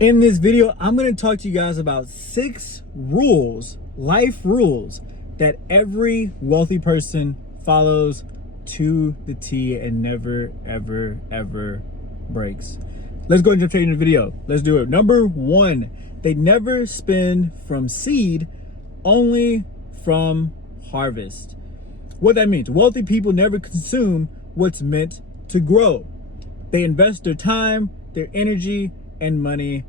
In this video, I'm going to talk to you guys about 6 rules, life rules, that every wealthy person follows to the T and never, ever, ever breaks. Let's go and jump straight into the video. Let's do it. Number 1, they never spend from seed, only from harvest. What that means, wealthy people never consume what's meant to grow. They invest their time, their energy, and money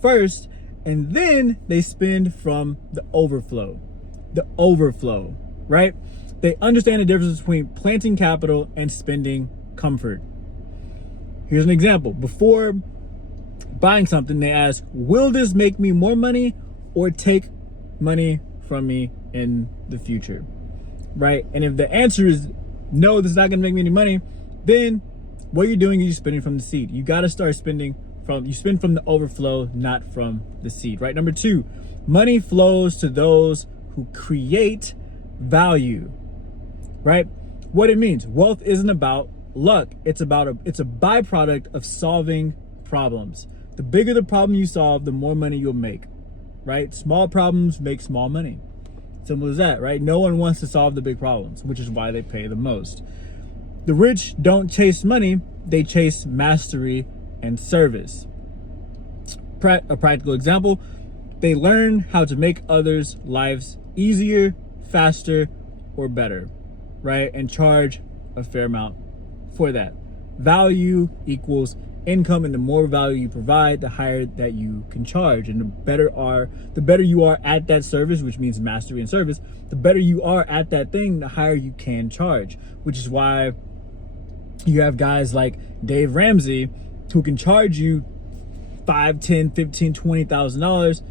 first, and then they spend from the overflow. The overflow, right? They understand the difference between planting capital and spending comfort. Here's an example. Before buying something, they ask, will this make me more money or take money from me in the future, right? And if the answer is no, this is not gonna make me any money, then what you're doing is you're spending from the seed. You gotta start spending you spend from the overflow, not from the seed, right? Number 2, money flows to those who create value, right? What it means, wealth isn't about luck. It's a byproduct of solving problems. The bigger the problem you solve, the more money you'll make, right? Small problems make small money. Simple as that, right? No one wants to solve the big problems, which is why they pay the most. The rich don't chase money, they chase mastery and service. A practical example, they learn how to make others' lives easier, faster, or better, right? And charge a fair amount for that. Value equals income, and the more value you provide, the higher that you can charge. And the better you are at that service, which means mastery and service, the better you are at that thing, the higher you can charge, which is why you have guys like Dave Ramsey who can charge you $5, $10, $15, $20,000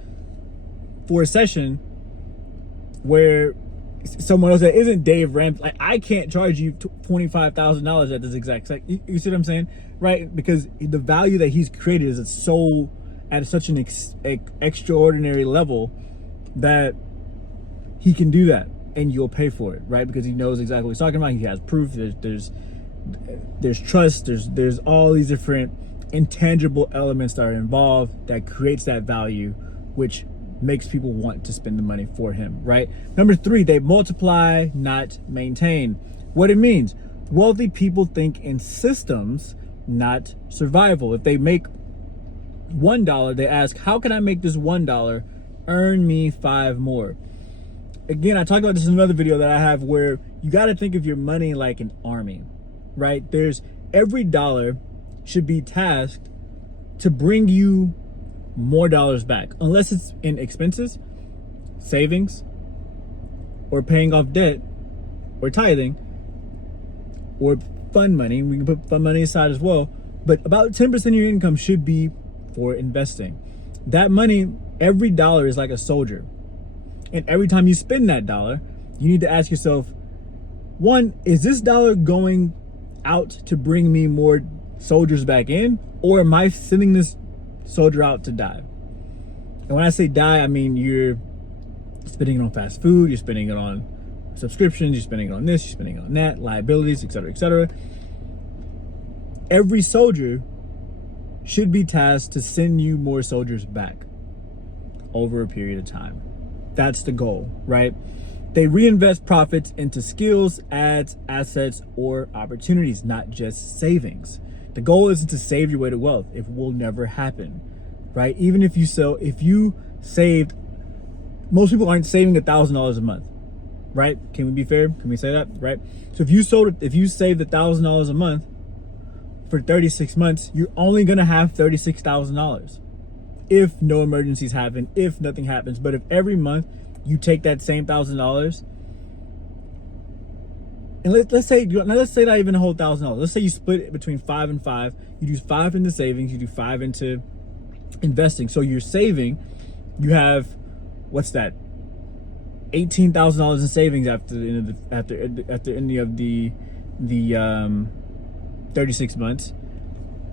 for a session, where someone else that isn't Dave Ramsey, like, I can't charge you $25,000 at this exact second. You see what I'm saying, right? Because the value that he's created is at such an extraordinary level that he can do that, and you'll pay for it, right? Because he knows exactly what he's talking about. He has proof. There's trust. There's all these different intangible elements that are involved that creates that value, which makes people want to spend the money for him, right? Number 3, they multiply, not maintain. What it means, wealthy people think in systems, not survival. If they make $1, they ask, how can I make this $1 earn me 5 more? Again, I talked about this in another video that I have, where you got to think of your money like an army, right? Every dollar should be tasked to bring you more dollars back, unless it's in expenses, savings, or paying off debt, or tithing, or fund money. We can put fund money aside as well, but about 10% of your income should be for investing. That money, every dollar is like a soldier, and every time you spend that dollar, you need to ask yourself, 1, is this dollar going out to bring me more soldiers back in, or am I sending this soldier out to die? And when I say die, I mean you're spending it on fast food, you're spending it on subscriptions, you're spending it on this, you're spending it on that, liabilities, etc., etc. Every soldier should be tasked to send you more soldiers back over a period of time. That's the goal, right? They reinvest profits into skills, ads, assets, or opportunities, not just savings. The goal isn't to save your way to wealth. It will never happen, right? Even if you saved, most people aren't saving $1,000 a month, right? Can we be fair? Can we say that, right? So if you saved $1,000 a month for 36 months, you're only gonna have $36,000 if no emergencies happen, if nothing happens. But if every month you take that same $1,000, and let's say not even a whole $1,000. Let's say you split it between 5 and 5. You do 5 into savings, you do 5 into investing. So you're saving, you have, what's that? $18,000 in savings after the end of the 36 months.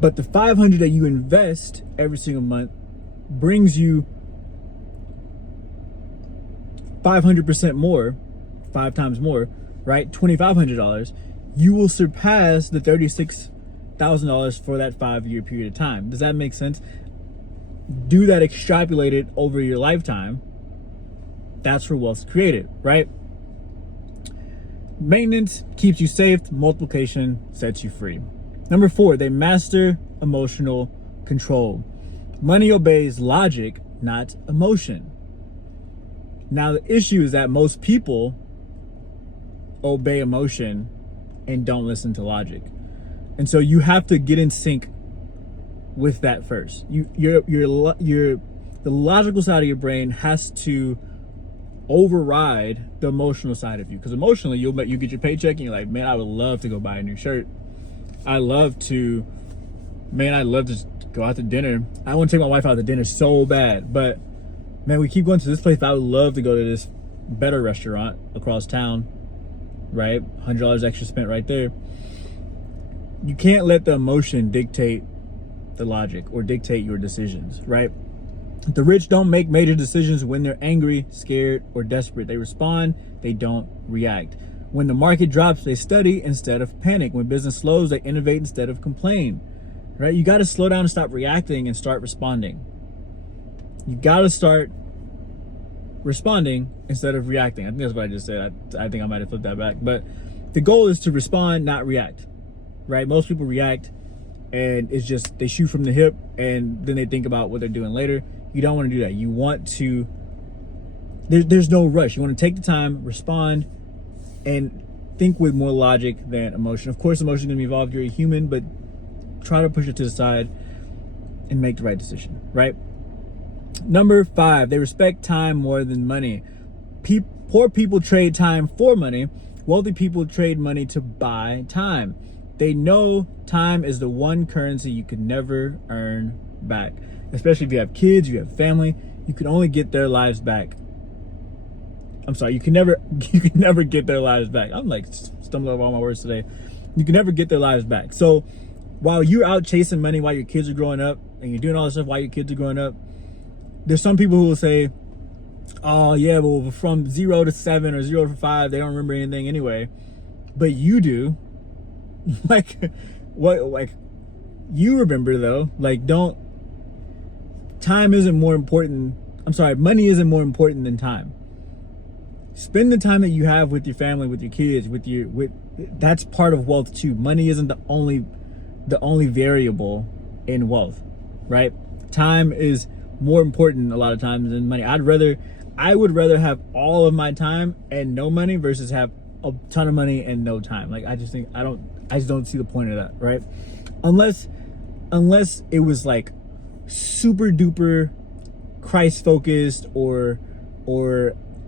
But the $500 that you invest every single month brings you 500% more, 5 times more, right? $2,500. You will surpass the $36,000 for that 5-year period of time. Does that make sense? do that extrapolated over your lifetime, that's where wealth's created, right? Maintenance keeps you safe. Multiplication sets you free. Number 4, they master emotional control. Money obeys logic, not emotion. Now, the issue is that most people obey emotion and don't listen to logic. And so you have to get in sync with that first. The logical side of your brain has to override the emotional side of you, because emotionally you get your paycheck and you're like, man, I would love to go buy a new shirt. I'd love to just go out to dinner. I want to take my wife out to dinner so bad, but man, we keep going to this place, but I would love to go to this better restaurant across town, right? $100 extra spent right there. You can't let the emotion dictate the logic or dictate your decisions, right? The rich don't make major decisions when they're angry, scared, or desperate. They respond, they don't react. When the market drops, they study instead of panic. When business slows, they innovate instead of complain, right? You got to slow down and stop reacting and start responding. You got to start responding instead of reacting. I think that's what I just said. I think I might have flipped that back. But the goal is to respond, not react, right? Most people react and it's just they shoot from the hip and then they think about what they're doing later. You don't want to do that. You want to, there's no rush. You want to take the time, respond, and think with more logic than emotion. Of course, emotion is going to be involved. You're a human, but try to push it to the side and make the right decision, right? Number 5, they respect time more than money. Poor people trade time for money. Wealthy people trade money to buy time. They know time is the one currency you could never earn back. Especially if you have kids, you have family, you can only get their lives back. I'm sorry, you can never get their lives back. I'm like stumbling over all my words today. You can never get their lives back. So while you're out chasing money while your kids are growing up and you're doing all this stuff while your kids are growing up, there's some people who will say, oh yeah, well from 0 to 7 or 0 to 5, they don't remember anything anyway. But you do. Like you remember though. Like time isn't more important. I'm sorry, money isn't more important than time. Spend the time that you have with your family, with your kids, that's part of wealth too. Money isn't the only variable in wealth, right? Time is more important a lot of times than money. I would rather have all of my time and no money versus have a ton of money and no time. Like I just don't see the point of that, right? Unless it was like super duper Christ focused or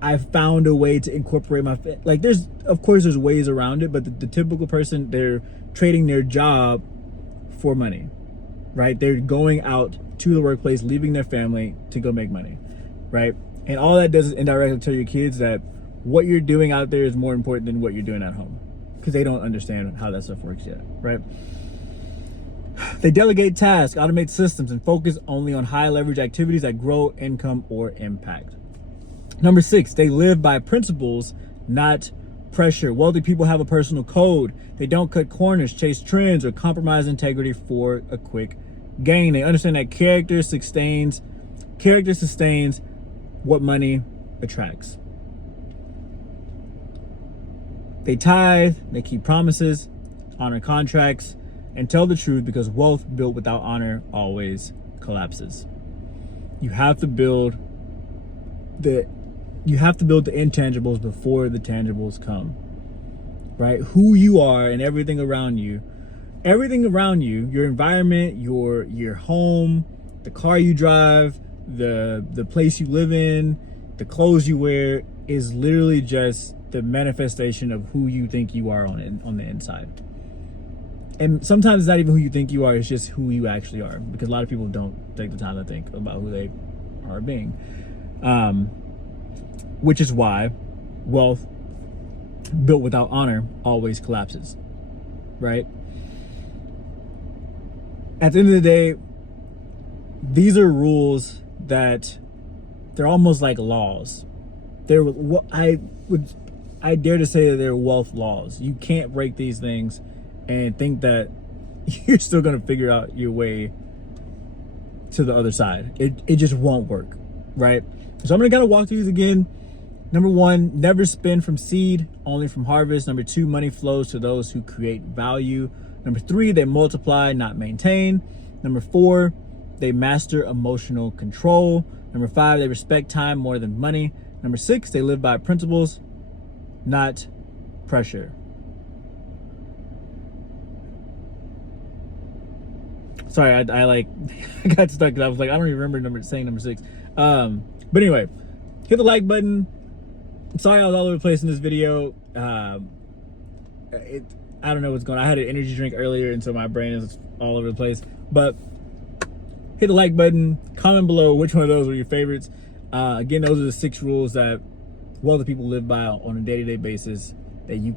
I found a way to incorporate like there's ways around it, but the typical person, they're trading their job for money, right? They're going out to the workplace, leaving their family to go make money, right? And all that does is indirectly tell your kids that what you're doing out there is more important than what you're doing at home, because they don't understand how that stuff works yet, right? They delegate tasks, automate systems, and focus only on high leverage activities that grow income or impact. Number 6, they live by principles, not pressure. Wealthy people have a personal code. They don't cut corners, chase trends, or compromise integrity for a quick gain. They understand that character sustains what money attracts. They tithe, they keep promises, honor contracts, and tell the truth, because wealth built without honor always collapses. You have to build the intangibles before the tangibles come, right? Who you are and everything around you, your environment, your home, the car you drive, the place you live in, the clothes you wear, is literally just the manifestation of who you think you are on the inside. And sometimes it's not even who you think you are, it's just who you actually are, because a lot of people don't take the time to think about who they are being. Which is why wealth built without honor always collapses, right? At the end of the day, these are rules that they're almost like laws. I dare to say that they're wealth laws. You can't break these things and think that you're still going to figure out your way to the other side. It just won't work, right? So I'm gonna kind of walk through these again. Number 1, never spend from seed, only from harvest. Number 2, money flows to those who create value. Number 3, they multiply, not maintain. Number 4, they master emotional control. Number 5, they respect time more than money. Number 6, they live by principles, not pressure. Sorry, I like I got stuck because I was like, I don't even remember saying number 6. But anyway, hit the like button. I'm sorry I was all over the place in this video. I don't know what's going on. I had an energy drink earlier, and so my brain is all over the place. But hit the like button. Comment below which one of those were your favorites. Again, those are the 6 rules that wealthy people live by on a day-to-day basis. That you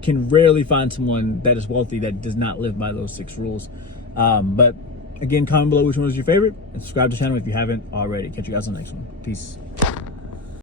can rarely find someone that is wealthy that does not live by those 6 rules. But again, comment below which one was your favorite, and subscribe to the channel if you haven't already. Catch you guys on the next one. Peace.